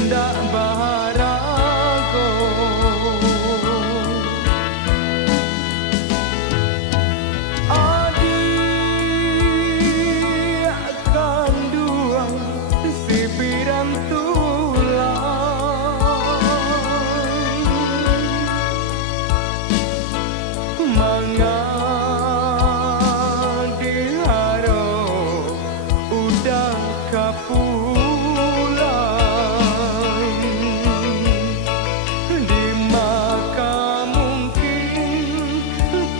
indah baharago. Adik kandung si piram tulang mangandiharo udah kapulang di maka mungkin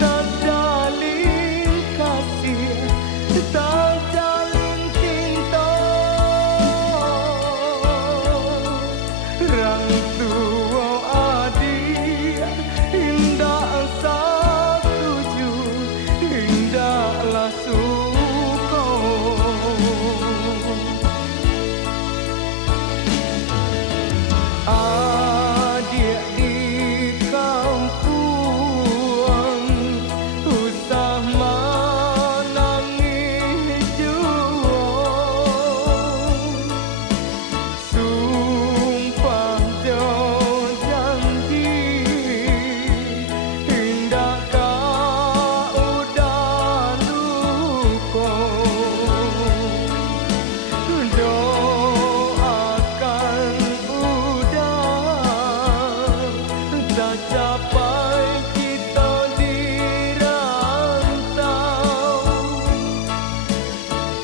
tak jalin kasih tak jalin cinta rang tua adik indah setuju indahlah suka adik di kampung usah menangis juang sumpah jauh janji indah kau udah lupa doakan udah tak capai kita di rantau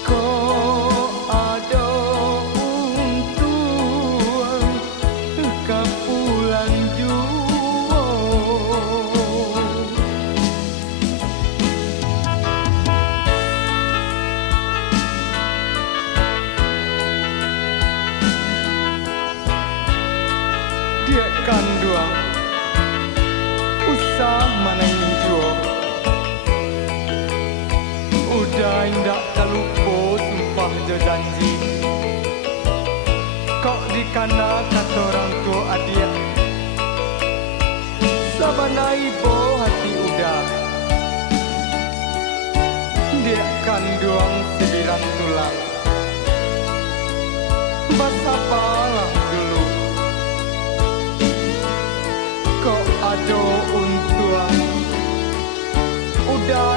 kok ada untuan kapulan jua dia kandung usah manangin juo udah indak terlupa sumpah jo janji kok dikana kata orang tua adik sabana ibu hati udah dia kandung sebirang tulang basapalah dulu kok ada untuan udah